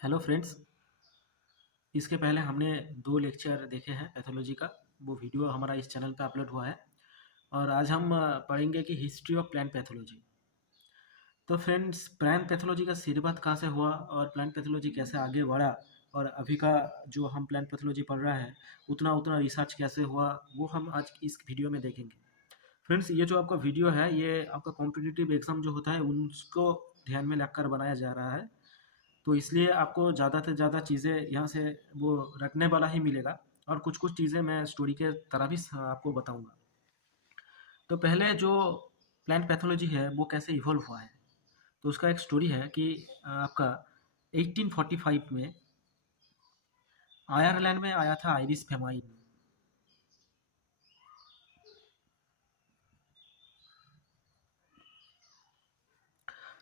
Hello friends. इसके पहले हमने 2 लेक्चर देखे हैं पैथोलॉजी का। वो वीडियो हमारा इस चैनल पे अपलोड हुआ है और आज हम पढ़ेंगे कि हिस्ट्री ऑफ प्लांट पैथोलॉजी। तो फ्रेंड्स, प्लांट पैथोलॉजी का शुरुआत कहाँ से हुआ और प्लांट पैथोलॉजी कैसे आगे बढ़ा और अभी का जो हम प्लांट पैथोलॉजी पढ़ रहा है उतना उतना रिसर्च कैसे हुआ, वो हम आज इस वीडियो में देखेंगे। फ्रेंड्स, ये जो आपका वीडियो है ये आपका कॉम्पिटिटिव एग्ज़ाम जो होता है उसको ध्यान में रखकर बनाया जा रहा है। तो इसलिए आपको ज़्यादा से ज़्यादा चीज़ें यहाँ से वो रटने वाला ही मिलेगा और कुछ-कुछ चीज़ें मैं स्टोरी के तरह भी आपको बताऊँगा। तो पहले जो प्लांट पैथोलॉजी है वो कैसे इवॉल्व हुआ है, तो उसका एक स्टोरी है कि आपका 1845 में आयरलैंड में आया था आयरिश फेमाइन।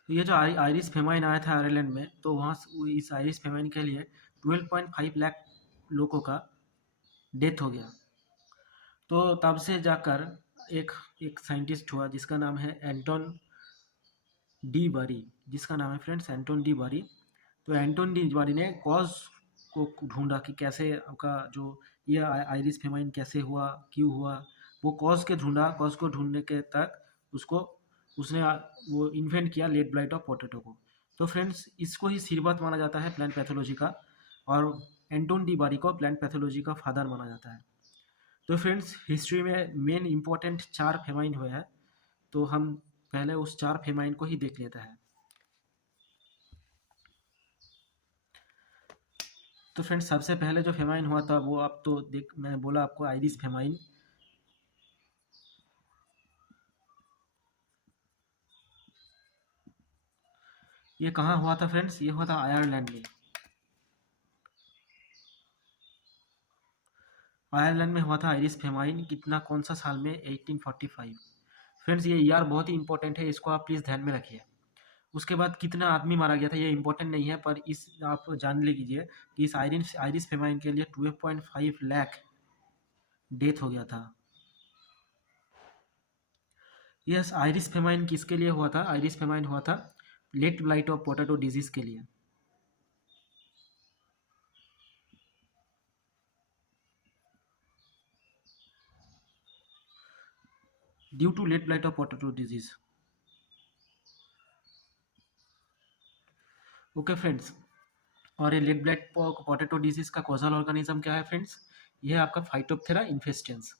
तो ये जो आयरिश फेमाइन आया था आयरलैंड में, तो वहाँ इस आयरिश फेमाइन के लिए 12.5 लाख लोगों का डेथ हो गया। तो तब से जाकर एक एक साइंटिस्ट हुआ जिसका नाम है एंटोन डी बारी। जिसका नाम है फ्रेंड्स एंटोन डी बारी। तो एंटोन डी बारी ने कॉज को ढूंढा कि कैसे आपका जो ये आयरिश फेमाइन कैसे हुआ, क्यों हुआ। वो कॉज के ढूंढा, कॉज को ढूंढने के तक उसको उसने वो इन्वेंट किया लेट ब्लाइट ऑफ पोटैटो को। तो फ्रेंड्स, इसको ही शुरुआत माना जाता है प्लांट पैथोलॉजी का और एंटोन डी बारी को प्लांट पैथोलॉजी का फादर माना जाता है। तो फ्रेंड्स, हिस्ट्री में मेन इंपॉर्टेंट 4 फेमाइन हुए हैं, तो हम पहले उस 4 फेमाइन को ही देख लेते हैं। तो फ्रेंड्स, सबसे पहले जो फेमाइन हुआ था वो आप तो देख, मैंने बोला आपको आयरिश फेमाइन। ये कहाँ हुआ था फ्रेंड्स? ये हुआ था आयरलैंड में। आयरलैंड में हुआ था आयरिश फेमाइन। कितना, कौन सा साल में? 1845। फ्रेंड्स, ये ईयर बहुत ही इंपॉर्टेंट है, इसको आप प्लीज़ ध्यान में रखिए। उसके बाद कितना आदमी मारा गया था ये इंपॉर्टेंट नहीं है, पर इस आप जान लीजिए कि इस आयरिश आयरिश फेमाइन के लिए 12.5 लाख डेथ हो गया था। यस, आयरिश फेमाइन किसके लिए हुआ था? आयरिश फेमाइन हुआ था late blight of potato disease के लिए। Due to late blight of potato disease. Okay friends, और ये लेट ब्लाइट पोटैटो डिजीज का कॉजल ऑर्गेनिज्म क्या है फ्रेंड्स? ये है आपका Phytophthora infestans.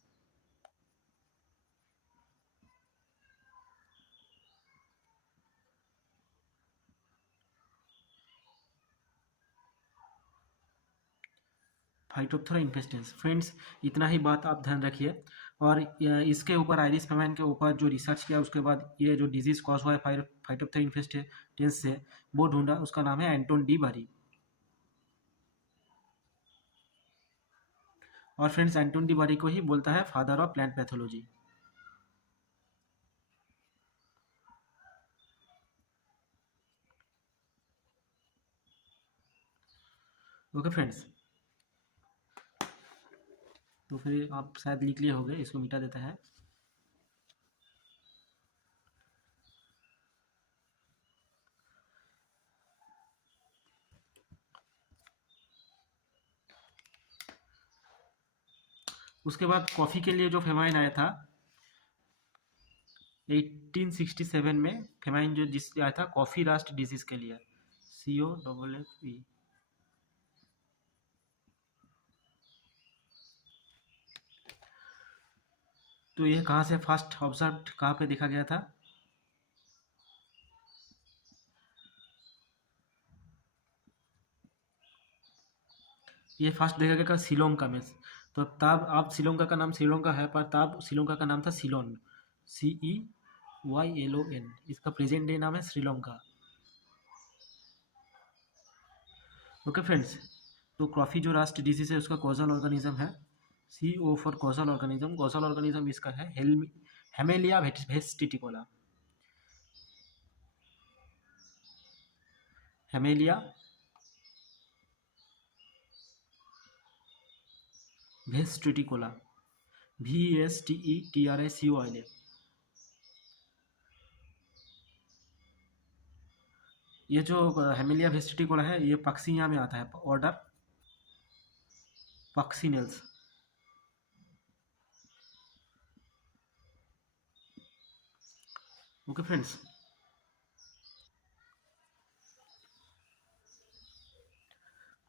Phytophthora infestans. Friends, इतना ही बात आप ध्यान रखिए। और इसके ऊपर आयरिश फेमाइन के ऊपर जो रिसर्च किया उसके बाद ये जो डिजीज कॉज हुआ है फाइटोप्थेरा इन्फेस्टेंस से, वो ढूंढा, उसका नाम है एंटोन डी बारी। और फ्रेंड्स, एंटोन डी बारी को ही बोलता है father of plant pathology. Okay friends, तो फिर आप शायद लिख लिए होंगे, इसको मिटा देता है। उसके बाद कॉफ़ी के लिए जो फेमाइन आया था 1867 में, फेमाइन जो जिस आया था कॉफ़ी रस्ट डिजीज के लिए, COFF। तो ये कहाँ से फर्स्ट ऑब्जर्व, कहाँ पे देखा गया था? ये फर्स्ट देखा गया था श्रीलंका में। तो तब, अब श्रीलंका का नाम श्रीलंका है, पर तब श्रीलंका का नाम था सिलोन, CEYLON। इसका प्रेजेंट डे नाम है श्रीलंका। ओके फ्रेंड्स, तो कॉफ़ी जो रास्ट डिजीज है उसका कॉजल ऑर्गेनिज्म है CO for causal organism. Causal organism इसका है हेमेलिया वेस्टिटिकोला। हेमेलिया वेस्टिटिकोला, VESTETRICOLA। ये जो हेमिलिया वेस्टिटिकोला है ये पक्सिनिया में आता है, ऑर्डर पक्सिनेल्स। ओके फ्रेंड्स,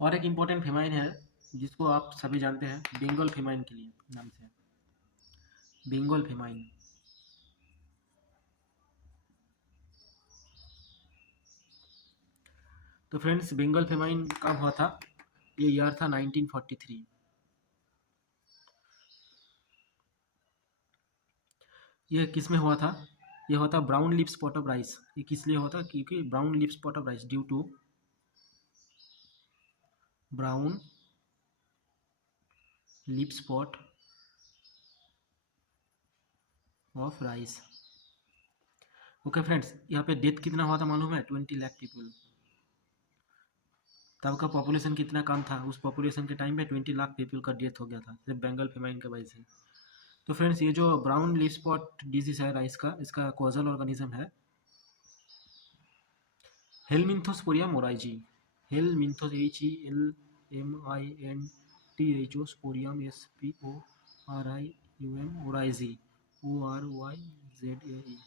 और एक इम्पोर्टेंट फेमाइन है जिसको आप सभी जानते हैं, बंगाल फेमाइन के लिए नाम से, बंगाल फेमाइन। तो फ्रेंड्स, बंगाल फेमाइन कब हुआ था? ये ईयर था 1943। ये किस में हुआ था? ये हुआ था brown leaf spot of rice. ये किस लिए हुआ था? क्योंकि brown leaf spot of rice, due to brown leaf spot of rice. Okay friends, यहाँ पे डेथ कितना हुआ था मालूम है? 20 लाख पीपल। तब का पॉपुलेशन कितना कम था? उस पॉपुलेशन के टाइम पे 20 लाख पीपल का डेथ हो गया था सिर्फ बंगाल फेमाइन की वजह से। तो फ्रेंड्स, ये जो ब्राउन लिप स्पॉट डिजीज है राइस का, इसका कॉजल ऑर्गेनिज्म है Helminthosporium oryzae. Helminthos, HELMINTHO, sporium SPORIUM, oryzae ORYZAE।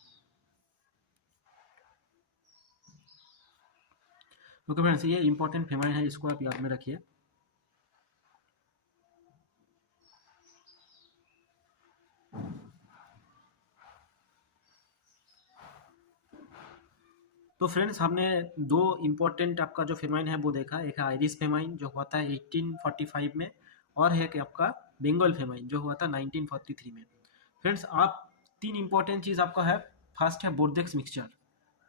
Okay friends, ये इंपॉर्टेंट फेमाइन है, इसको आप याद में रखिए। तो फ्रेंड्स, हमने दो इम्पोर्टेंट आपका जो फेमाइन है वो देखा। एक है आयरिश फेमाइन जो हुआ था 1845 में, और है कि आपका बंगाल फेमाइन जो हुआ था 1943 में। फ्रेंड्स, आप तीन इम्पोर्टेंट चीज़ आपका है। फर्स्ट है Bordeaux mixture,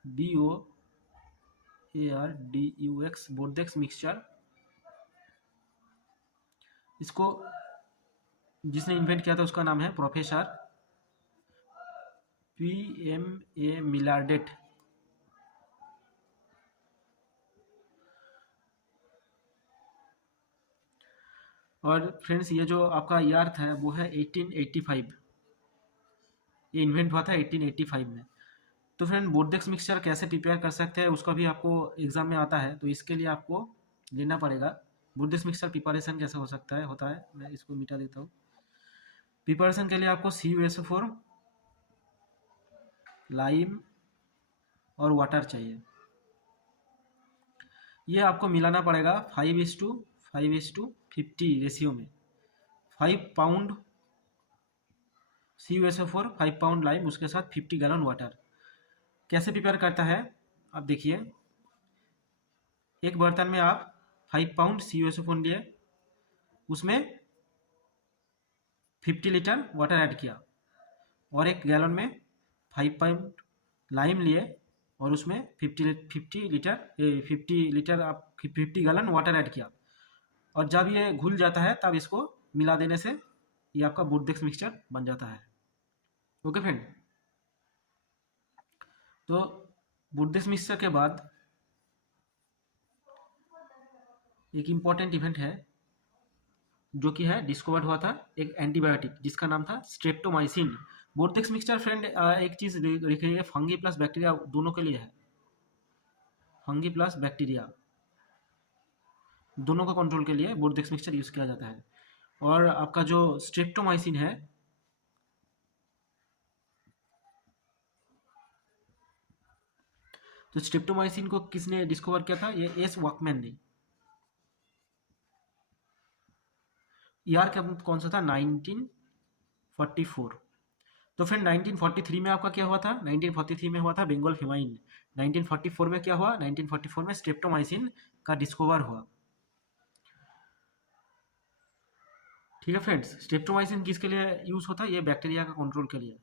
BOARDUX, Bordeaux mixture. इसको जिसने इन्वेंट किया था उसका नाम है प्रोफेसर PMA मिलार्डेट। और फ्रेंड्स, ये जो आपका ईयर था वो है 1885। ये इन्वेंट हुआ था 1885 में। तो फ्रेंड, बोर्डेक्स मिक्सचर कैसे प्रिपेयर कर सकते हैं उसका भी आपको एग्जाम में आता है, तो इसके लिए आपको लेना पड़ेगा। बोर्डेक्स मिक्सचर प्रिपरेशन कैसे हो सकता है, होता है, मैं इसको मिटा देता हूँ। प्रिपरेशन के लिए आपको CuSO4, लाइम और वाटर चाहिए। ये आपको मिलाना पड़ेगा 5:50 रेशियो में। 5 पाउंड CuSO4, 5 पाउंड लाइम, उसके साथ 50 गैलन वाटर। कैसे प्रिपेयर करता है आप देखिए। एक बर्तन में आप 5 पाउंड CuSO4 लिए, उसमें 50 लीटर वाटर ऐड किया, और एक गैलन में 5 पाउंड लाइम लिए और उसमें 50 लीटर आप 50 गैलन वाटर ऐड किया, और जब ये घुल जाता है तब इसको मिला देने से ये आपका बोर्डेक्स मिक्सचर बन जाता है। ओके फ्रेंड, तो बोर्डेक्स मिक्सचर के बाद एक इम्पॉर्टेंट इवेंट है जो कि है डिस्कवर्ड हुआ था एक एंटीबायोटिक जिसका नाम था स्ट्रेप्टोमाइसिन। बोर्डेक्स मिक्सचर फ्रेंड, एक चीज लिखिए, फंगी प्लस बैक्टीरिया दोनों के लिए है। फंगी प्लस बैक्टीरिया दोनों का कंट्रोल के लिए बोर्डेक्स मिक्सचर यूज किया जाता है। और आपका जो स्ट्रेप्टोमाइसिन है, तो स्ट्रेप्टोमाइसिन को किसने डिस्कवर किया था? ये एस वॉकमैन ने। ईयर कौन सा था? 1944। तो फिर 1943 में आपका क्या हुआ था? 1943 में हुआ था बंगाल फेमाइन। 1944 में क्या हुआ? 1944 में स्ट्रेप्टोमाइसिन का डिस्कवर हुआ। ठीक है फ्रेंड्स, स्ट्रेप्टोमाइसिन किसके लिए यूज होता है? ये बैक्टीरिया का कंट्रोल के लिए,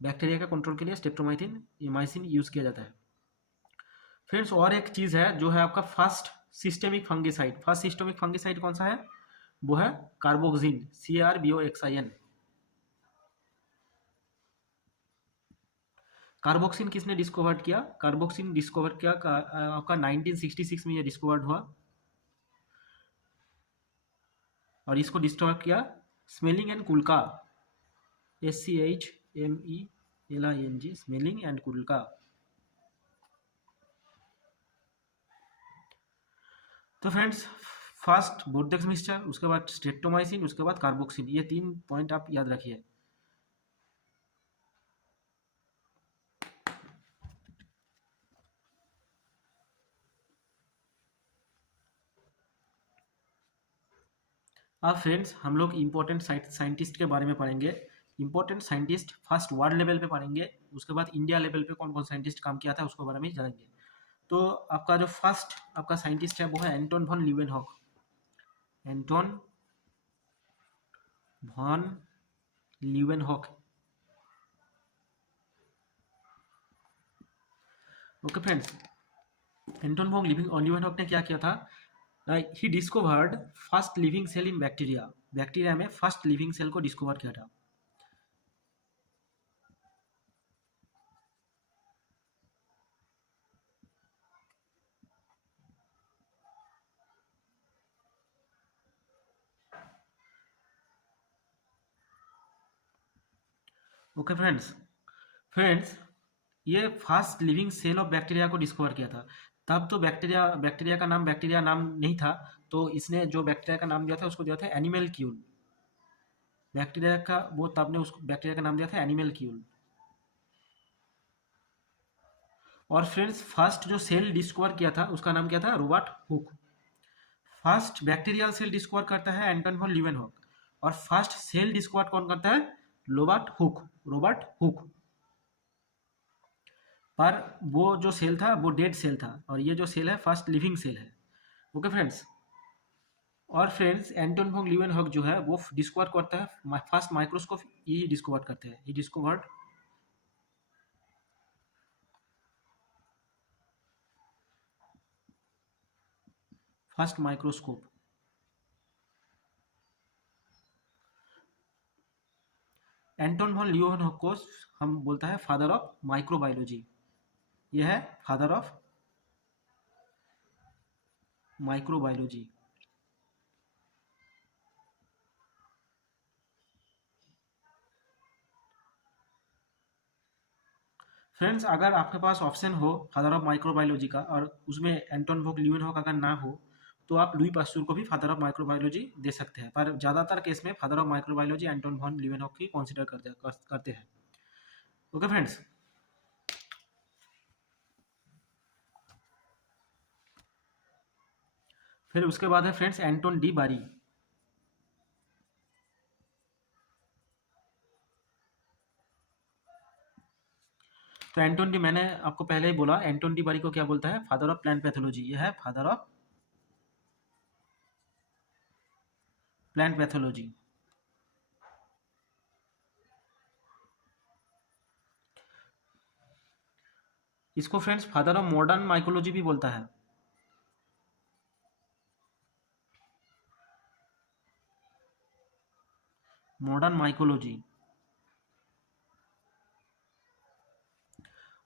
बैक्टीरिया का कंट्रोल के लिए स्ट्रेप्टोमाइसिन माइसिन यूज किया जाता है। फ्रेंड्स, और एक चीज है जो है आपका first systemic fungicide. First systemic fungicide कौन सा है? वो है कार्बोक्सिन, CRBOXIN। कार्बोक्सिन किसने डिस्कवर किया? कार्बोक्सिन डिस्कवर किया आपका 1966 में ये डिस्कवर्ड हुआ, और इसको डिस्कवर किया Schmeling and Kulka, SCHME LING, Schmeling and Kulka. तो फ्रेंड्स, फर्स्ट बोर्डेक्स मिक्सचर, उसके बाद स्ट्रेप्टोमाइसिन, उसके बाद कार्बोक्सिन, ये 3 पॉइंट आप याद रखिए। अब फ्रेंड्स हम लोग इम्पोर्टेंट साइंटिस्ट के बारे में पढ़ेंगे। Important scientist first world level पे पढ़ेंगे, उसके बाद इंडिया लेवल पे कौन कौन साइंटिस्ट काम किया था उसके बारे में जानेंगे। तो आपका जो फर्स्ट आपका साइंटिस्ट है वो है Anton von Leeuwenhoek. Anton von Leeuwenhoek. Okay friends, Anton von Leeuwenhoek ने क्या किया था? He discovered first living cell in bacteria. Bacteria में फर्स्ट लिविंग सेल को डिस्कवर किया था। ओके फ्रेंड्स, ये first living cell of bacteria को डिस्कवर किया था। तब तो बैक्टीरिया का नाम बैक्टीरिया नाम नहीं था, तो इसने जो बैक्टीरिया का नाम दिया था उसको दिया था एनिमल क्यूल। बैक्टीरिया का वो तब ने उसको बैक्टीरिया का नाम दिया था एनिमल क्यूल। और फ्रेंड्स, फर्स्ट जो सेल डिस्कवर किया था उसका नाम क्या था? Robert Hooke. First bacterial cell discover करता है एंटन वॉन लीवेनहॉक, और फर्स्ट सेल डिस्कवर कौन करता है? Robert Hooke. पर वो जो सेल था वो डेड सेल था, और ये जो सेल है फर्स्ट लिविंग सेल है। ओके फ्रेंड्स, और फ्रेंड्स एंटोन वॉन लीवेनहॉक जो है वो डिस्कवर करता है फर्स्ट माइक्रोस्कोप, ये डिस्कवर करते हैं, ये discovered first microscope. Anton von Leeuwenhoek को हम बोलता है फादर ऑफ माइक्रोबायोलॉजी। यह है फादर ऑफ माइक्रोबायोलॉजी। फ्रेंड्स, अगर आपके पास ऑप्शन हो फादर ऑफ माइक्रोबायोलॉजी का और उसमें एंटोन वॉन लीवेनहॉक अगर ना हो, तो आप लुई पास्चर को भी फादर ऑफ माइक्रोबायोलॉजी दे सकते हैं, पर ज़्यादातर केस में father of microbiology Anton von Leeuwenhoek ही कंसीडर करते हैं। ओके फ्रेंड्स, फिर उसके बाद है फ्रेंड्स एंटोन डी बारी। तो एंटोन डी, मैंने आपको पहले ही बोला, एंटोन डी बारी को क्या बोलता है? Father of plant pathology. यह है फादर ऑफ प्लांट पैथोलॉजी। इसको friends father of modern mycology भी बोलता है। Modern mycology.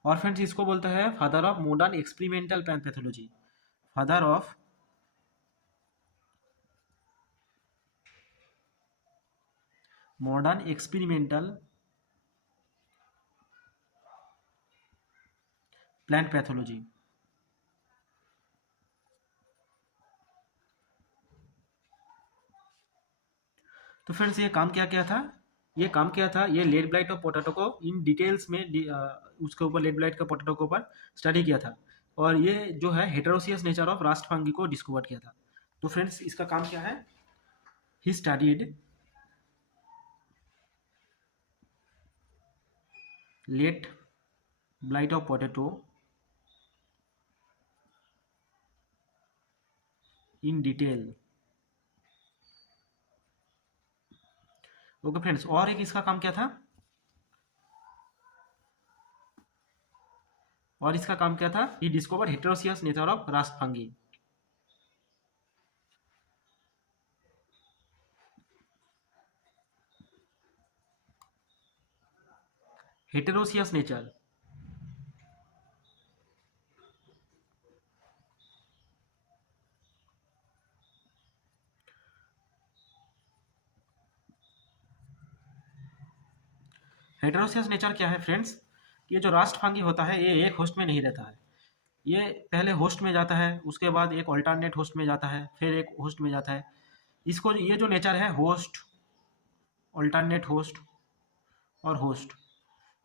और फ्रेंड्स इसको बोलता है father of modern experimental plant pathology. Father of modern experimental plant pathology. तो फ्रेंड्स ये काम क्या क्या था? ये काम किया था, ये लेड ब्लाइट ऑफ पोटैटो को इन डिटेल्स में उसके ऊपर लेड ब्लाइट का पोटैटो के ऊपर स्टडी किया था, और ये जो है heteroecious nature of rust fungi को डिस्कवर किया था। तो फ्रेंड्स इसका काम क्या है? He studied late blight of potato in detail. Okay friends, और एक इसका काम क्या था? और इसका काम क्या था? He discover heteroecious nature of rust fungi. Heteroecious nature. Heteroecious nature क्या है फ्रेंड्स? ये जो राष्ट्रफांगी होता है ये एक होस्ट में नहीं रहता है, ये पहले होस्ट में जाता है, उसके बाद एक ऑल्टरनेट होस्ट में जाता है, फिर एक होस्ट में जाता है। इसको ये जो नेचर है होस्ट, ऑल्टरनेट होस्ट और होस्ट,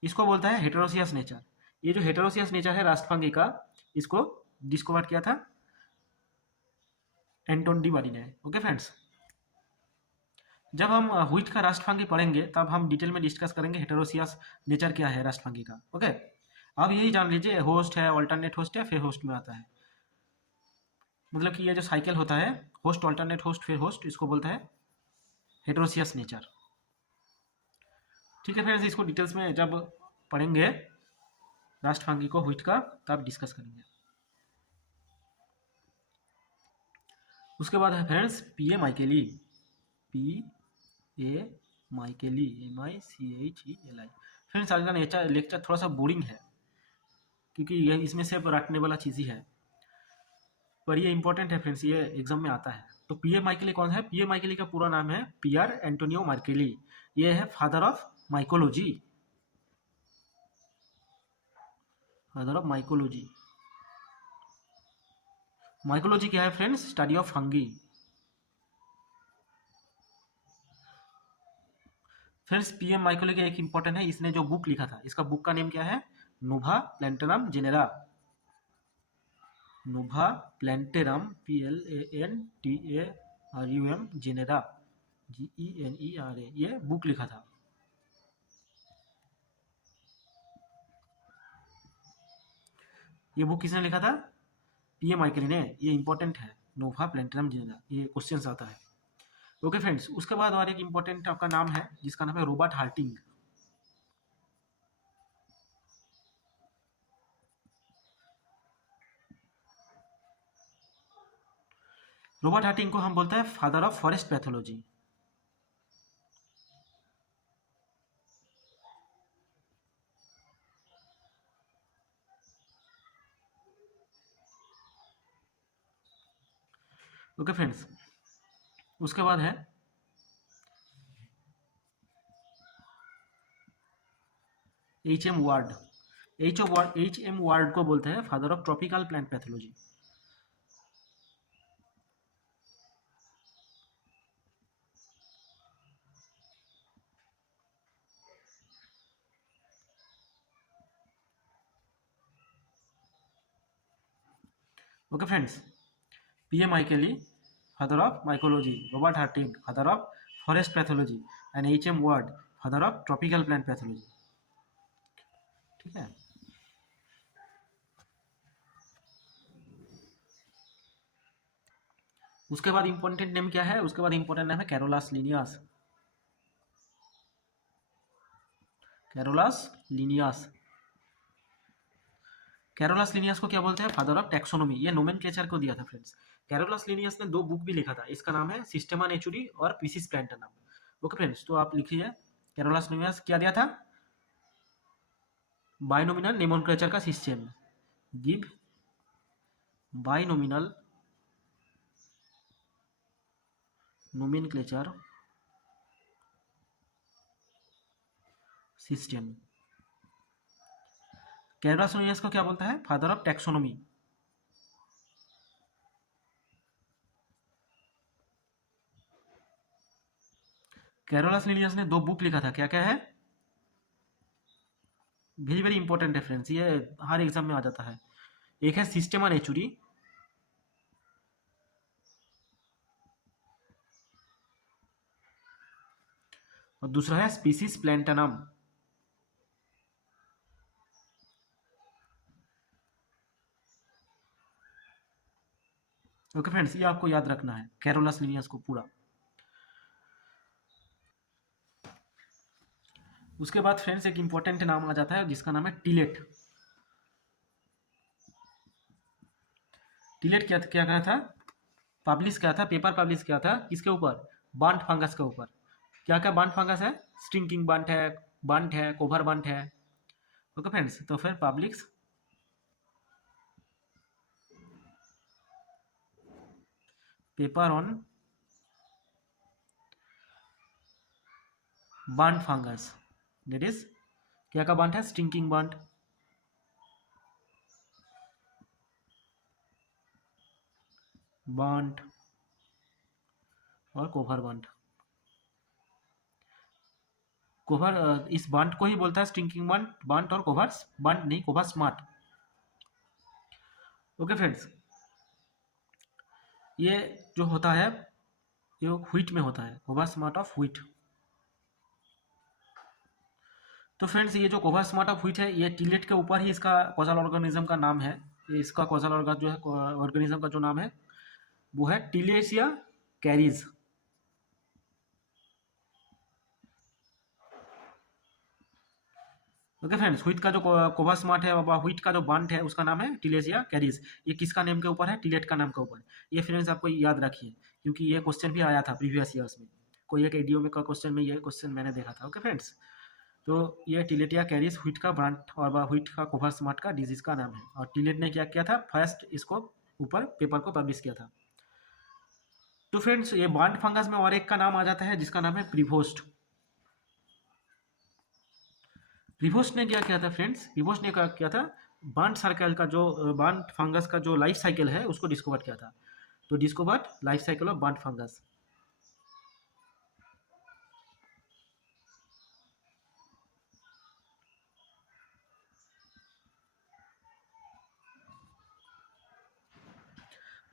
इसको बोलता है हेटेरोसियस नेचर। ये जो हेटेरोसियस नेचर है राष्ट्रफांगी का, इसको डिस्कवर किया था एंटोन डी बारी ने। ओके फ्रेंड्स, जब हम व्हीट का राष्ट्रफांगी पढ़ेंगे तब हम डिटेल में डिस्कस करेंगे हेटेरोसियस नेचर क्या है राष्ट्रफांगी का। ओके, अब यही जान लीजिए होस्ट है, ऑल्टरनेट होस्ट है, फिर होस्ट में आता है। मतलब कि ये जो साइकिल होता है होस्ट ऑल्टरनेट होस्ट फिर होस्ट, इसको बोलता है हेटेरोसियस नेचर। ठीक है फ्रेंड्स, इसको डिटेल्स में जब पढ़ेंगे राष्ट्रफांगी को व्हीट का तब डिस्कस करेंगे। उसके बाद है friends P A माइकेली, P A माइकेली, MICHELI। Friends आज का लेक्चर थोड़ा सा बोरिंग है क्योंकि ये इसमें सिर्फ रटने वाला चीज़ ही है, पर ये इंपॉर्टेंट है फ्रेंड्स, ये एग्जाम में आता है। तो पी ए माइकेली कौन है? पी ए माइकेली का पूरा नाम है पियर एंटोनियो मार्केली। ये है father of mycology, father of mycology. Mycology क्या है friends? Study of fungi. Friends P M mycology एक इंपॉर्टेंट है, इसने जो बुक लिखा था, इसका बुक का नेम क्या है? नोवा प्लैंटेरम जेनेरा, नोवा प्लैंटेरम PLANTARUM जेनेरा, GENERA, ये बुक लिखा था। ये बुक किसने लिखा था? पी ए माइकेली ने। ये इंपॉर्टेंट है, नोवा प्लैंटेरम जेनेरा, ये क्वेश्चन आता है। ओके फ्रेंड्स, उसके बाद और एक इंपॉर्टेंट आपका नाम है जिसका नाम है रॉबर्ट हार्टिंग। रॉबर्ट हार्टिंग को हम बोलते हैं father of forest pathology. Okay friends, उसके बाद है HM वार्ड। HM वार्ड को बोलते हैं father of tropical plant pathology. Okay friends, P A Micheli father of mycology, Robert Hartig father of forest pathology and HM Ward father of tropical plant pathology. ठीक है, उसके बाद important name क्या है? उसके बाद इंपॉर्टेंट नेम है Carolus Linnaeus, Carolus Linnaeus. Carolus Linnaeus को क्या बोलते हैं? Father of taxonomy. ये नोमेनक्लेचर को दिया था फ्रेंड्स। कैरोलस लिनियस ने 2 बुक भी लिखा था, इसका नाम है सिस्टेमा नेचुरी और पीसिस प्लैंटनम। ओके फ्रेंड्स, तो आप लिखिए कैरोलस लिनियस क्या दिया था? बाइनोमिनल नोमेनक्लेचर का system, give binomial nomenclature system. Carolus Linnaeus को क्या बोलता है? Father of taxonomy. Carolus Linnaeus ने 2 बुक लिखा था, क्या क्या है? वेरी वेरी इंपॉर्टेंट है फ्रेंड्स, ये हर एग्जाम में आ जाता है। एक है सिस्टेमा नेचुरी, और दूसरा है स्पीसीज प्लैंटनम। ओके फ्रेंड्स, ये आपको याद रखना है कैरोलस लिनियस को पूरा। उसके बाद फ्रेंड्स एक इंपॉर्टेंट नाम आ जाता है जिसका नाम है टिलेट। टिलेट क्या क्या था? पब्लिश क्या था? पेपर पब्लिश क्या था? किसके ऊपर? बांट फंगस के ऊपर। क्या क्या बांट फंगस है? स्टिंकिंग बांट है, कोभर बांट है। ओके फ्रेंड्स, तो फिर पब्लिश पेपर ऑन बांट फंगस, दैट इज क्या का बंट है? स्टिंकिंग बंट, बंट और कोवर बंट। कोवर इस बंट को ही बोलता है स्टिंकिंग बंट, बंट और कोवर बंट नहीं, कोवर स्मार्ट। ओके फ्रेंड्स, ये जो होता है ये व्हीट में होता है, कोवर स्मार्ट ऑफ व्हीट। तो फ्रेंड्स ये जो कोवर स्मार्ट ऑफ व्हीट है, ये टिलेट के ऊपर ही इसका कॉजल ऑर्गेनिज्म का नाम है। इसका कॉजल जो है ऑर्गेनिज्म का जो नाम है वो है टिलेसिया कैरीज। ओके फ्रेंड्स, व्हीट का जो कोवर स्मार्ट है, व्हीट का जो बंट है उसका नाम है टिलेसिया कैरीज। ये किसका नेम के ऊपर है? टिलेट का नाम के ऊपर। ये फ्रेंड्स आपको याद रखिए, क्योंकि ये क्वेश्चन भी आया था प्रीवियस ईयर्स में, कोई एक एडीओ में का क्वेश्चन में ये क्वेश्चन मैंने देखा था। ओके फ्रेंड्स, तो ये टिलेटिया कैरिस व्हीट का ब्रांड और व्हीट का कोवर स्मार्ट का डिजीज का नाम है, और टिलेट ने क्या किया था? फर्स्ट इसको ऊपर पेपर को पब्लिश किया था। तो फ्रेंड्स ये बांट फंगस में और एक का नाम आ जाता है जिसका नाम है प्रीवोस्ट। प्रीवोस्ट ने क्या किया था फ्रेंड्स? प्रीवोस्ट ने क्या किया था? बांट सर्कल का जो बांट फंगस का जो लाइफ साइकिल है उसको डिस्कवर किया था। तो डिस्कवर्ड लाइफ साइकिल ऑफ बांट फंगस।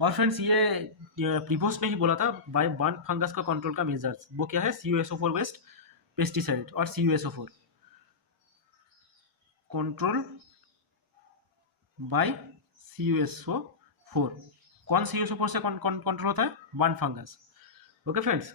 और फ्रेंड्स ये प्रीवोस्ट ने ही बोला था बाय बांट फंगस का कंट्रोल का मेजर्स, वो क्या है? CuSO4 वेस्ट पेस्टिसाइड और CuSO4 कंट्रोल बाय CuSO4। कौन CuSO4 से कंट्रोल होता है? बांट fungus. Okay friends,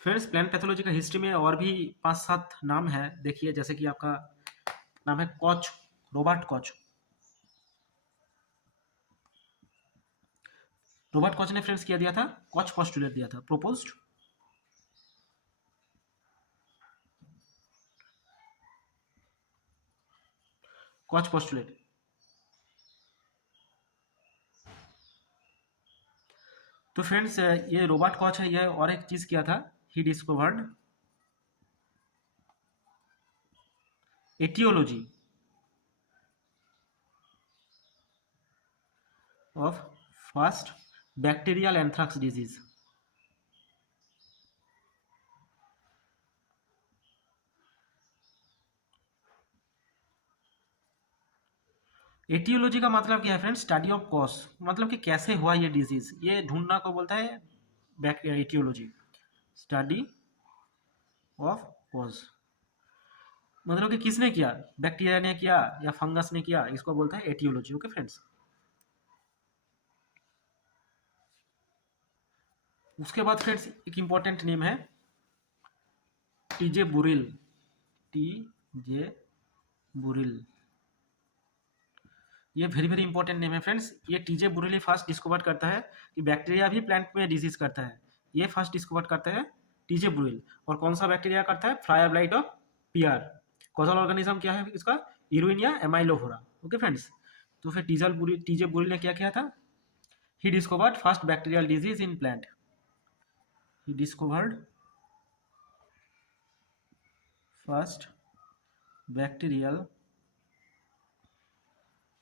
friends plant pathology का हिस्ट्री में और भी 5-7 नाम है। देखिए जैसे कि आपका नाम है कॉच, रॉबर्ट कॉच। रॉबर्ट कॉच ने फ्रेंड्स किया दिया था? कॉच पोस्टुलेट दिया था, प्रोपोज्ड कॉच पोस्टुलेट। तो फ्रेंड्स ये रॉबर्ट कॉच है, ये और एक चीज किया था, he discovered etiology of first bacterial anthrax disease. Etiology का मतलब क्या है फ्रेंड्स? स्टडी ऑफ कॉज, मतलब कि कैसे हुआ ये डिजीज, ये ढूंढना को बोलता है एटियोलॉजी, स्टडी ऑफ कॉज। मतलब कि किसने किया? बैक्टीरिया ने किया या फंगस ने किया, इसको बोलता है एटियोलॉजी। ओके फ्रेंड्स, उसके बाद फ्रेंड्स एक इंपॉर्टेंट नेम है टीजे बुरिल। टीजे बुरिल, ये वेरी वेरी इंपॉर्टेंट नेम है फ्रेंड्स। ये टीजे बुरिल फर्स्ट डिस्कवर करता है कि बैक्टीरिया भी प्लांट में डिजीज करता है। ये फर्स्ट डिस्कवर करता है टीजे बुरिल। और कौन सा बैक्टीरिया करता है? Flyer blight of PR. Causal organism क्या है इसका? इरुइनिया एमाइलोफोरा। ओके फ्रेंड्स, तो फिर टीजे बुरिल ने क्या किया था? He discovered first bacterial disease in plant. He discovered first bacterial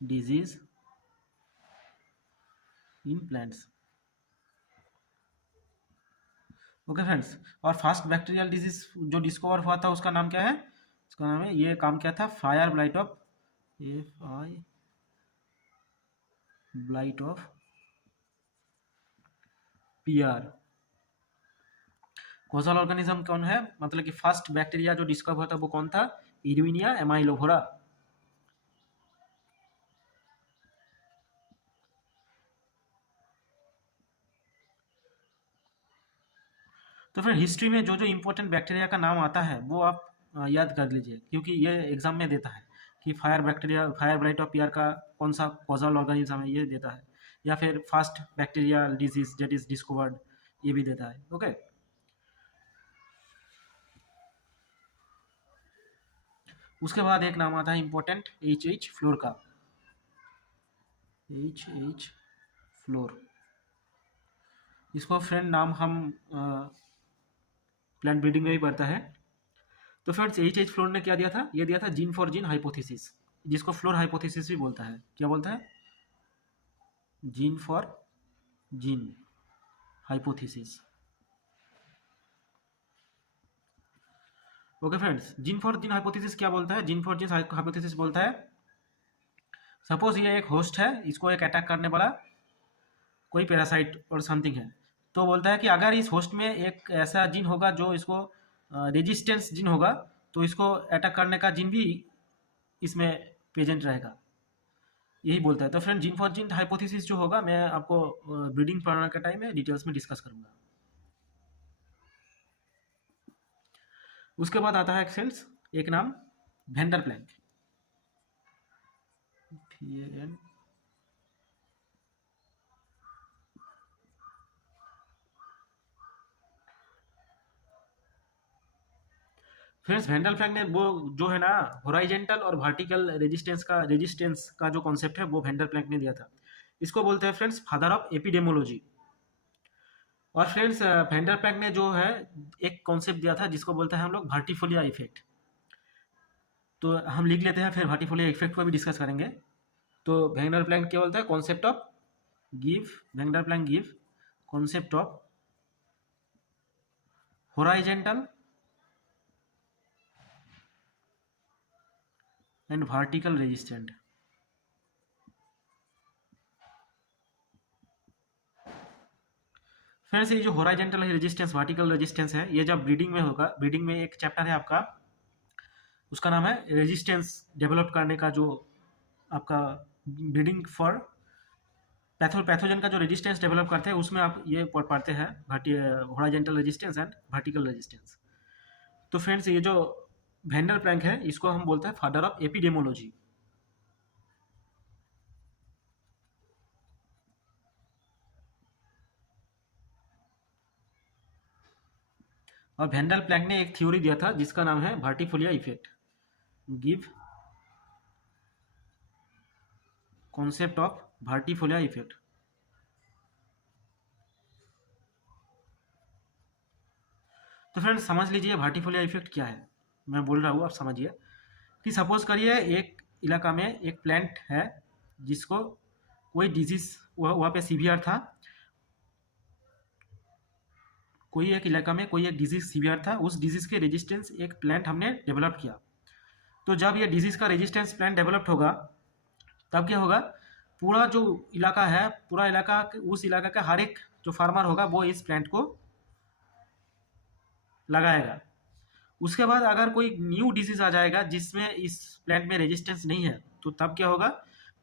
disease in plants. Okay friends, और फर्स्ट बैक्टीरियल डिजीज जो डिस्कवर हुआ था उसका नाम क्या है? उसका नाम है, ये काम क्या था? Fire blight of blight of PR. Causal organism कौन है? मतलब कि फर्स्ट बैक्टीरिया जो डिस्कवर हुआ था वो कौन था? इरुइनिया एमाइलोफोरा। तो फिर हिस्ट्री में जो जो इंपॉर्टेंट बैक्टीरिया का नाम आता है वो आप याद कर लीजिए, क्योंकि ये एग्जाम में देता है कि फायर ब्लाइट ऑफ पीआर का कौन सा कॉजल ऑर्गेनिज्म है, ये देता है। या फिर first bacteria disease that is discovered, ये भी देता है। ओके, उसके बाद एक नाम आता है इंपॉर्टेंट H फ्लोर का। H फ्लोर, इसको फ्रेंड नाम हम प्लांट ब्रीडिंग में भी पढ़ता है। तो फ्रेंड्स H फ्लोर ने क्या दिया था, ये दिया था जीन फॉर जीन हाइपोथेसिस, जिसको फ्लोर हाइपोथेसिस भी बोलता है। क्या बोलता है? Gene for gene hypothesis. Okay friends, gene for gene hypothesis क्या बोलता है? जीन फॉर जीन हाइपोथेसिस बोलता है, सपोज ये एक होस्ट है, इसको एक अटैक करने वाला कोई पैरासाइट और समथिंग है, तो बोलता है कि अगर इस होस्ट में एक ऐसा जीन होगा जो इसको रेजिस्टेंस जीन होगा, तो इसको अटैक करने का जीन भी इसमें प्रेजेंट रहेगा, यही बोलता है। तो friend gene for gene hypothesis जो होगा, मैं आपको ब्रीडिंग पढ़ाने के टाइम में डिटेल्स में डिस्कस करूंगा। उसके बाद आता है फ्रेंड्स एक नाम Vanderplank. Friends vendor Planck ने वो जो है ना हॉरिजॉन्टल और वर्टिकल रेजिस्टेंस का जो कॉन्सेप्ट है वो वेंडर प्लैंक ने दिया था। इसको बोलते हैं फ्रेंड्स फादर ऑफ एपिडेमोलॉजी। और फ्रेंड्स वेंडर प्लैंक ने जो है एक कॉन्सेप्ट दिया था जिसको बोलते हैं हम लोग वर्टिफोलिया इफेक्ट। तो हम लिख लेते हैं, फिर वर्टिफोलिया इफेक्ट को भी डिस्कस करेंगे। तो वेंडर प्लैंक क्या बोलता है? Concept of Vanderplank give concept of horizontal and vertical resistant. Friends ये जो हॉरिजॉन्टल रेजिस्टेंस वर्टिकल रेजिस्टेंस है, ये जब ब्रीडिंग में होगा, ब्रीडिंग में एक चैप्टर है आपका, उसका नाम है रेजिस्टेंस डेवलप करने का, जो आपका ब्रीडिंग फॉर पैथोजन का जो रेजिस्टेंस डेवलप करते हैं, उसमें आप ये पढ़ते हैं horizontal resistance and vertical resistance. तो फ्रेंड्स ये जो वेंडर प्लैंक है, इसको हम बोलते हैं फादर ऑफ एपिडेमोलॉजी। और वेंडर प्लैंक ने एक थ्योरी दिया था जिसका नाम है vertifolia effect. Give concept of vertifolia effect. तो फ्रेंड्स समझ लीजिए वर्टिफोलिया इफेक्ट क्या है, मैं बोल रहा हूँ आप समझिए। कि सपोज करिए एक इलाका में एक प्लांट है जिसको कोई डिजीज वहाँ पे सीवियर था, कोई एक इलाका में कोई एक डिजीज सीवियर था, उस डिजीज के रेजिस्टेंस एक प्लांट हमने डेवलप किया। तो जब ये डिजीज का रेजिस्टेंस प्लांट डेवलप्ड होगा, तब क्या होगा, पूरा जो इलाका है, पूरा इलाका, उस इलाका का हर एक जो फार्मर होगा वो इस प्लांट को लगाएगा। उसके बाद अगर कोई न्यू डिजीज आ जाएगा जिसमें इस प्लांट में रेजिस्टेंस नहीं है, तो तब क्या होगा,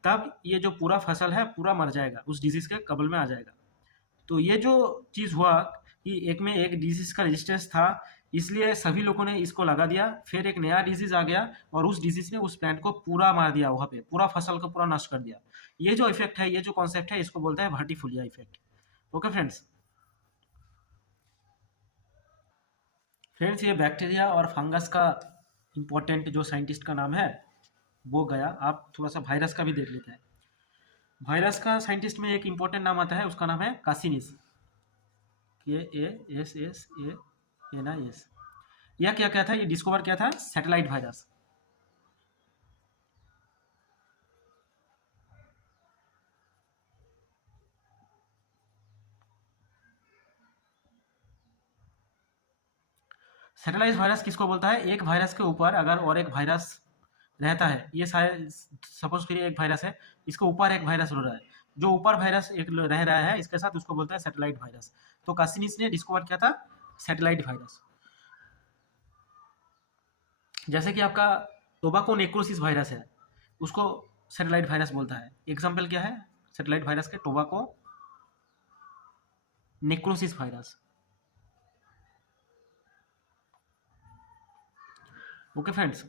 तब ये जो पूरा फसल है पूरा मर जाएगा, उस डिजीज के कबल में आ जाएगा। तो ये जो चीज़ हुआ कि एक में एक डिजीज का रेजिस्टेंस था, इसलिए सभी लोगों ने इसको लगा दिया, फिर एक नया डिजीज आ गया और उस डिजीज ने उस प्लांट को पूरा मार दिया, वहाँ पे पूरा फसल को पूरा नष्ट कर दिया। ये जो इफेक्ट है, ये जो कॉन्सेप्ट है, इसको बोलते हैं वर्टिफोलिया इफेक्ट। ओके फ्रेंड्स, ये बैक्टीरिया और फंगस का इंपॉर्टेंट जो साइंटिस्ट का नाम है वो गया। आप थोड़ा सा वायरस का भी देख लेते हैं। वायरस का साइंटिस्ट में एक इंपॉर्टेंट नाम आता है, उसका नाम है कासिनिस। KASSANIS। यह क्या था, ये डिस्कवर किया था सैटेलाइट वायरस। सैटेलाइट वायरस किसको बोलता है? एक वायरस के ऊपर अगर और एक वायरस रहता है, ये शायद सपोज करिए एक वायरस है, इसके ऊपर एक वायरस रह रहा है, जो ऊपर वायरस एक रह रहा है इसके साथ, उसको बोलता है सैटेलाइट वायरस। तो कासिनिस ने डिस्कवर किया था सैटेलाइट वायरस। जैसे कि आपका टोबाको नेक्रोसिस वायरस है, उसको सैटेलाइट वायरस बोलता है। एग्जाम्पल क्या है सैटेलाइट वायरस के? Tobacco necrosis virus. Okay friends,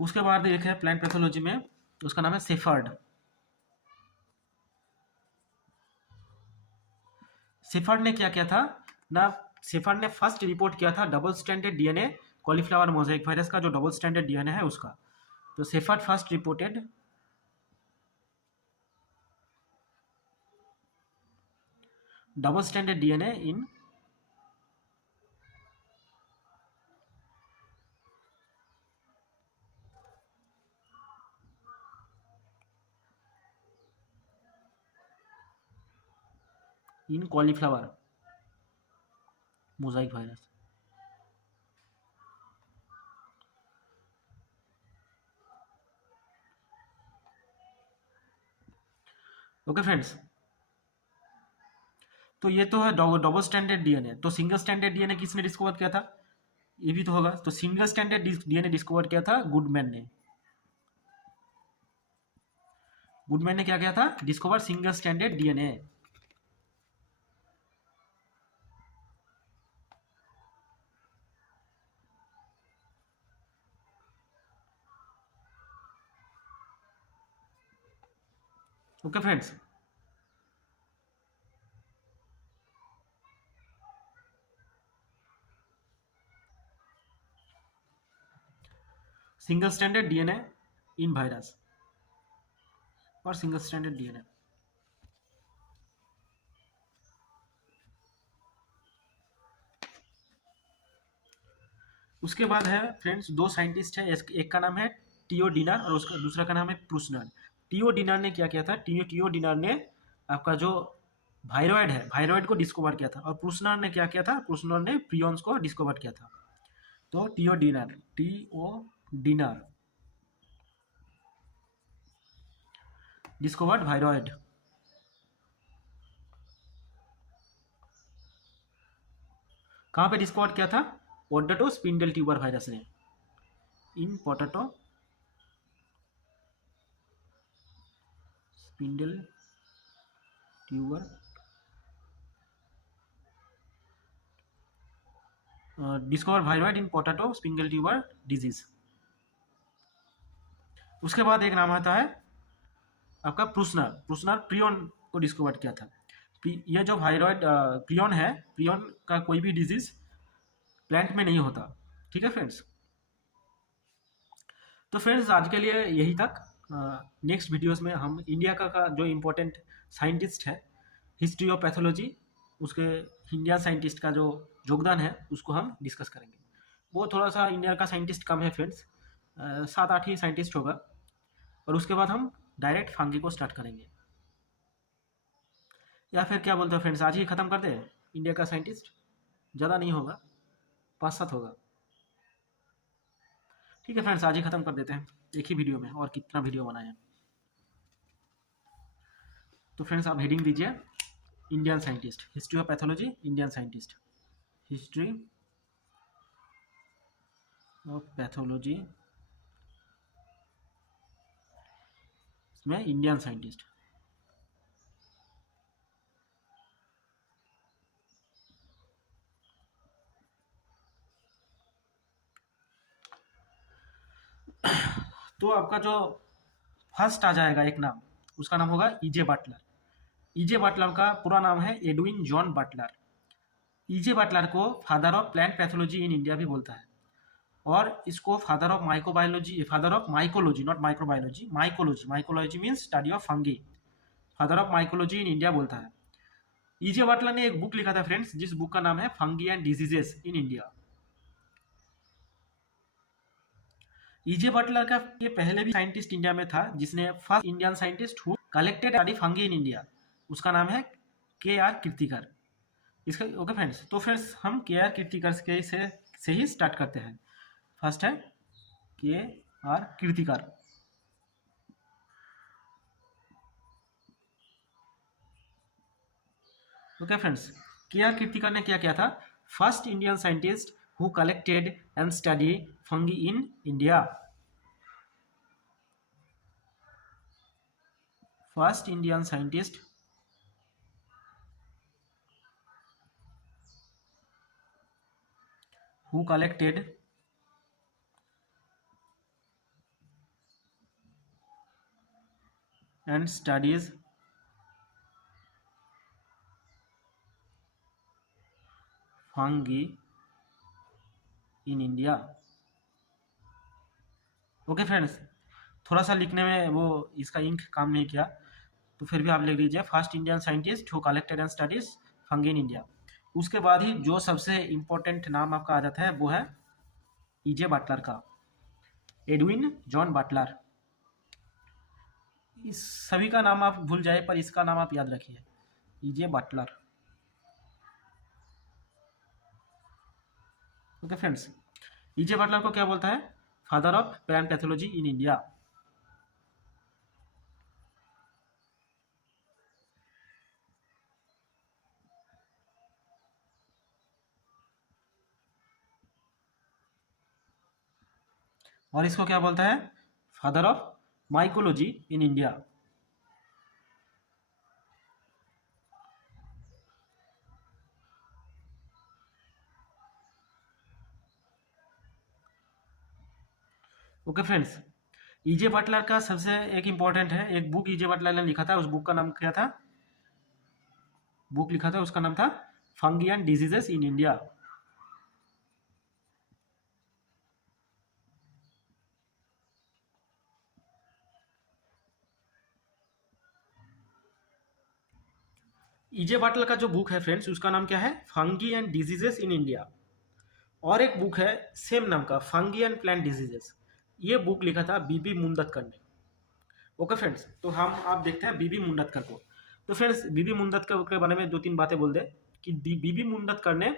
उसके बाद एक है प्लांट पैथोलॉजी में, उसका नाम है सेफर्ड। सेफर्ड ने क्या किया था ना, सेफर्ड ने फर्स्ट रिपोर्ट किया था double stranded DNA cauliflower Mosaic virus का जो डबल स्टैंडर्ड डीएनए है उसका। तो shepherd first reported double standard DNA in cauliflower Mosaic virus. Okay friends, तो ये तो है डबल स्टैंडर्ड डीएनए। तो सिंगल स्टैंडर्ड डीएनए किसने डिस्कवर किया था? ये भी तो होगा। तो सिंगल स्टैंडर्ड डीएनए डिस्कवर किया था गुडमैन ने। गुडमैन ने क्या किया था? Discover single standard DNA. Okay friends, single standard DNA in virus और सिंगल स्टैंडर्ड डीएनए। उसके बाद है फ्रेंड्स दो साइंटिस्ट है, एक का नाम है टीओ डिनर और उसका दूसरा का नाम है प्रूसनर। टीओ डिनर ने क्या किया था? टीओ डिनर ने आपका जो वायरॉइड है, वायरॉइड को डिस्कवर किया था। और प्रूसनर ने क्या किया था? प्रूसनर ने प्रियॉन्स को डिस्कवर किया था। तो टीओ डिनर डिस्कवर्ड वायरॉइड। कहाँ पे डिस्कवर किया था? पोटैटो स्पिंडल ट्यूबर वायरस ने। In potato spindle tuber discover viroid in potato spindle tuber disease. उसके बाद एक नाम आता है आपका प्रूसनर प्रियन को डिस्कवर किया था। यह जो वायरॉइड प्रियन है, प्रियन का कोई भी डिजीज प्लांट में नहीं होता। ठीक है फ्रेंड्स, तो फ्रेंड्स आज के लिए यही तक। नेक्स्ट वीडियोस में हम इंडिया का जो इम्पोर्टेंट साइंटिस्ट है हिस्ट्री ऑफ पैथोलॉजी, उसके इंडियन साइंटिस्ट का जो योगदान है उसको हम डिस्कस करेंगे। वो थोड़ा सा इंडिया का साइंटिस्ट कम है फ्रेंड्स, 7-8 ही साइंटिस्ट होगा। और उसके बाद हम डायरेक्ट फंगी को स्टार्ट करेंगे। या फिर क्या बोलते हो फ्रेंड्स, आज ही ख़त्म कर दे? इंडिया का साइंटिस्ट ज़्यादा नहीं होगा, 5-7 होगा। ठीक है फ्रेंड्स, आज ही ख़त्म कर देते हैं एक ही वीडियो में, और कितना वीडियो बनाए। तो फ्रेंड्स आप हेडिंग दीजिए Indian scientist, history of pathology Indian scientist, history of pathology में इंडियन साइंटिस्ट। तो आपका जो फर्स्ट आ जाएगा एक नाम, उसका नाम होगा ईजे बाटलर। ईजे बाटलर का पूरा नाम है एडविन जॉन बाटलर। ईजे बाटलर को father of plant pathology in India भी बोलता है, और इसको father of microbiology, father of mycology not microbiology, mycology means study of fungi, father of mycology in India बोलता है। ईजे बाटलर ने एक बुक लिखा था फ्रेंड्स, जिस बुक का नाम है fungi and diseases in India. E J Butler का ये पहले भी साइंटिस्ट इंडिया में था जिसने first Indian scientist who collected study fungi in India, उसका नाम है के.आर. कीर्तिकर। इसका ओके फ्रेंड्स, तो फ्रेंड्स हम के.आर. कीर्तिकर से ही स्टार्ट करते हैं। फर्स्ट है KR. Kirtikar. Okay friends, KR. Kirtikar ने क्या किया था? First Indian scientist who collected and study fungi in India. First Indian scientist who collected and studies fungi in India. Okay friends, थोड़ा सा लिखने में वो इसका इंक काम नहीं किया, तो फिर भी आप लिख लीजिए first Indian scientist who collected and studies fungi in India. उसके बाद ही जो सबसे इम्पोर्टेंट नाम आपका आ जाता है वो है ईजे बटलर का, एडविन जॉन बटलर। इस सभी का नाम आप भूल जाए पर इसका नाम आप याद रखिए, E J Butler. Okay friends, E J Butler को क्या बोलता है, father of plant pathology in India. और इसको क्या बोलता है, father of mycology in India. Okay friends, E J Butler का सबसे एक इम्पॉर्टेंट है, एक बुक ईजे बटलर ने लिखा था, उस बुक का नाम क्या था, बुक लिखा था उसका नाम था fungi and diseases in India. E J Butler का जो बुक है फ्रेंड्स उसका नाम क्या है, fungi and diseases in India. और एक बुक है सेम नाम का, फंगी एंड प्लांट डिजीजेस, ये बुक लिखा था बीबी मुंदतकर ने। ओके फ्रेंड्स, तो हम आप देखते हैं बीबी मुंदतकर को। तो फ्रेंड्स बीबी मुंदतकर के बारे में दो तीन बातें बोल दे कि बीबी मुंदतकर ने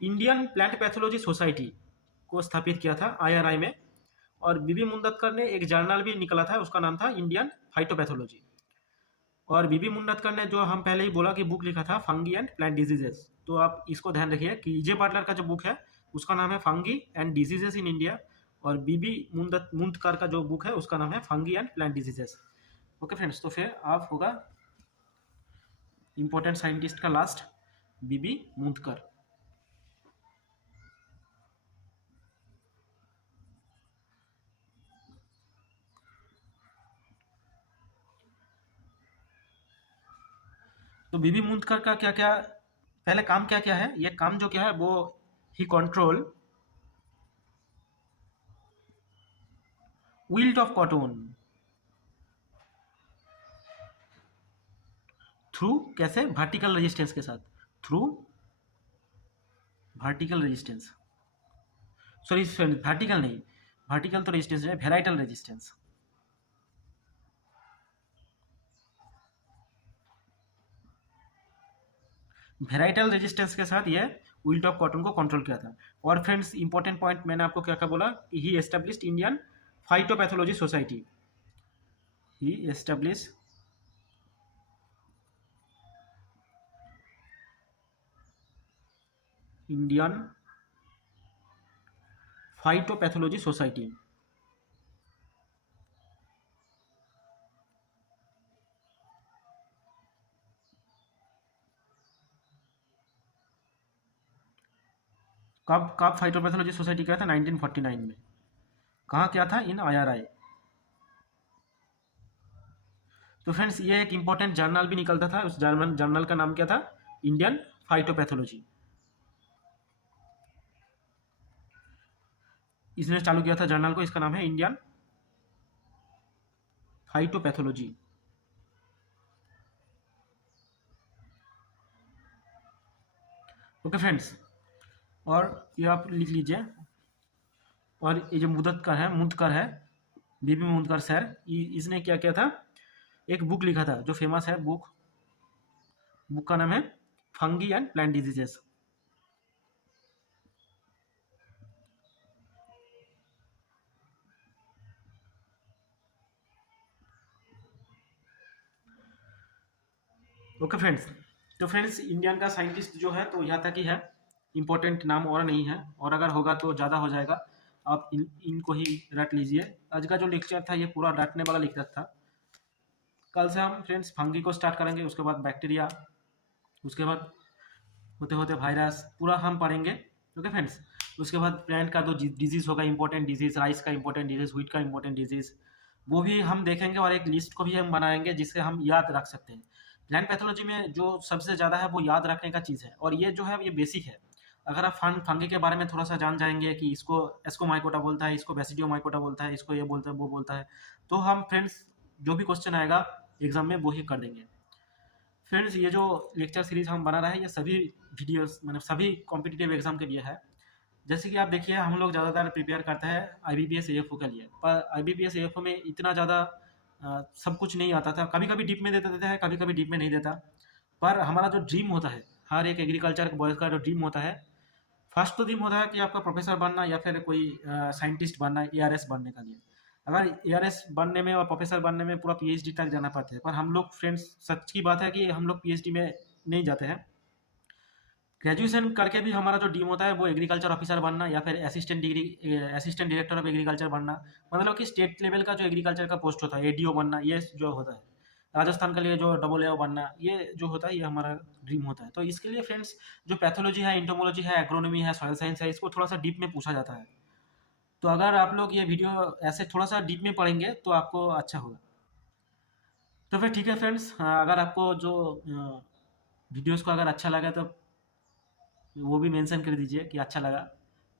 इंडियन प्लांट पैथोलॉजी सोसाइटी को स्थापित किया था IRI में। और बीबी मुंदतकर ने एक जर्नल भी निकला था, उसका नाम था इंडियन फाइटोपैथोलॉजी। और बीबी मुंदतकर ने जो हम पहले ही बोला कि बुक लिखा था फंगी एंड प्लांट डिजीजेस, तो आप इसको ध्यान रखिए कि ईजे बटलर का जो बुक है उसका नाम है fungi and diseases in India, और बीबी मुंदतकर का जो बुक है उसका नाम है fungi and plant diseases. Okay friends, तो फिर आप होगा इंपॉर्टेंट साइंटिस्ट का लास्ट, बीबी मुंदकर। तो बीबी मुंदकर का क्या क्या पहले काम क्या क्या है, ये काम जो क्या है वो ही control wilt of cotton through, कैसे, वर्टिकल रेजिस्टेंस के साथ, through vertical resistance, sorry vertical नहीं, वर्टिकल तो रेजिस्टेंस है, वेराइटल रेजिस्टेंस। वेराइटल रेजिस्टेंस के साथ ये विल्ट ऑफ कॉटन को कंट्रोल किया था। और फ्रेंड्स इंपॉर्टेंट पॉइंट मैंने आपको क्या क्या बोला, ही एस्टेब्लिश्ड इंडियन फाइटोपैथोलॉजी सोसाइटी, ही एस्टेब्लिश इंडियन फाइटोपैथोलॉजी सोसाइटी। कब कब फाइटोपैथोलॉजी सोसाइटी क्या था, 1949 में। कहाँ क्या था, इन IRI। तो फ्रेंड्स ये एक इंपॉर्टेंट जर्नल भी निकलता था, उस जर्नल का नाम क्या था, इंडियन फाइटोपैथोलॉजी। इसने चालू किया था जर्नल को, इसका नाम है इंडियन फाइटोपैथोलॉजी। ओके फ्रेंड्स, और ये आप लिख लीजिए। और ये जो मुदतकर है बीबी मुदतकर सर, इसने क्या किया था, एक बुक लिखा था जो फेमस है, बुक का नाम है fungi and plant diseases. Okay friends, तो फ्रेंड्स इंडियन का साइंटिस्ट जो है तो यहाँ तक ही है, इम्पोर्टेंट नाम और नहीं है, और अगर होगा तो ज़्यादा हो जाएगा, आप इनको ही रट लीजिए। आज का जो लेक्चर था ये पूरा रटने वाला लेक्चर था। कल से हम फ्रेंड्स फंगी को स्टार्ट करेंगे, उसके बाद बैक्टीरिया, उसके बाद होते होते वायरस, पूरा हम पढ़ेंगे। ओके फ्रेंड्स, उसके बाद प्लांट का जो डिजीज़ होगा, इंपॉर्टेंट डिजीज़, राइस का इंपॉर्टेंट डिजीज़, व्हीट का इंपॉर्टेंट डिजीज़, वो भी हम देखेंगे, और एक लिस्ट को भी हम बनाएंगे जिससे हम याद रख सकते हैं। प्लांट पैथोलॉजी में जो सबसे ज़्यादा है वो याद रखने का चीज़ है, और ये जो है ये बेसिक है। अगर आप फंगी के बारे में थोड़ा सा जान जाएंगे कि इसको एस्कोमाइकोटा बोलता है, इसको बेसिडियोमाइकोटा बोलता है, इसको ये बोलता है, वो बोलता है, तो हम फ्रेंड्स जो भी क्वेश्चन आएगा एग्जाम में वो ही कर देंगे। फ्रेंड्स ये जो लेक्चर सीरीज हम बना रहे हैं ये सभी वीडियोस मतलब सभी कॉम्पिटिटिव एग्जाम के लिए है। जैसे कि आप देखिए हम लोग ज़्यादातर प्रिपेयर करते हैं IBPS AFO के लिए, पर IBPS AFO में इतना ज़्यादा सब कुछ नहीं आता था, कभी कभी डीप में देता है, कभी कभी डीप में नहीं देता। पर हमारा जो ड्रीम होता है, हर एक एग्रीकल्चर बॉयज़ का जो ड्रीम होता है, फर्स्ट तो ड्रीम होता है कि आपका प्रोफेसर बनना या फिर कोई साइंटिस्ट बनना, ARS बनने का लिए। अगर ARS बनने में और प्रोफेसर बनने में पूरा PhD तक जाना पड़ता है, पर हम लोग फ्रेंड्स सच की बात है कि हम लोग PhD में नहीं जाते हैं। ग्रेजुएशन करके भी हमारा जो ड्रीम होता है वो एग्रीकल्चर ऑफिसर बनना या फिर असिस्टेंट डायरेक्टर ऑफ एग्रीकल्चर बनना, मतलब कि स्टेट लेवल का जो एग्रीकल्चर का पोस्ट होता है ADO बनना, ये जो होता है राजस्थान के लिए जो AAO बनना, ये जो होता है ये हमारा ड्रीम होता है। तो इसके लिए फ्रेंड्स जो पैथोलॉजी है, इंटोमोलॉजी है, एग्रोनॉमी है, सॉइल साइंस है, इसको थोड़ा सा डीप में पूछा जाता है। तो अगर आप लोग ये वीडियो ऐसे थोड़ा सा डीप में पढ़ेंगे तो आपको अच्छा होगा। तो फिर ठीक है फ्रेंड्स, अगर आपको जो वीडियोज़ को अगर अच्छा लगा तो वो भी मेंशन कर दीजिए कि अच्छा लगा,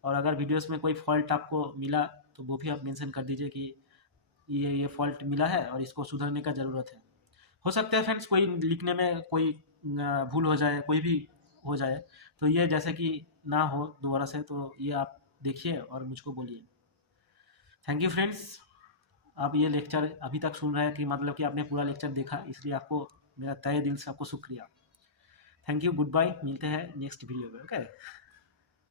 और अगर वीडियोस में कोई फॉल्ट आपको मिला तो वो भी आप मेंशन कर दीजिए कि ये फॉल्ट मिला है और इसको सुधारने का ज़रूरत है। हो सकता है फ्रेंड्स कोई लिखने में कोई भूल हो जाए, कोई भी हो जाए, तो ये जैसे कि ना हो दोबारा से, तो ये आप देखिए और मुझको बोलिए। थैंक यू फ्रेंड्स, आप ये लेक्चर अभी तक सुन रहे हैं कि मतलब कि आपने पूरा लेक्चर देखा, इसलिए आपको मेरा तहे दिल से आपको शुक्रिया। थैंक यू, गुड बाय, मिलते हैं नेक्स्ट वीडियो में। ओके।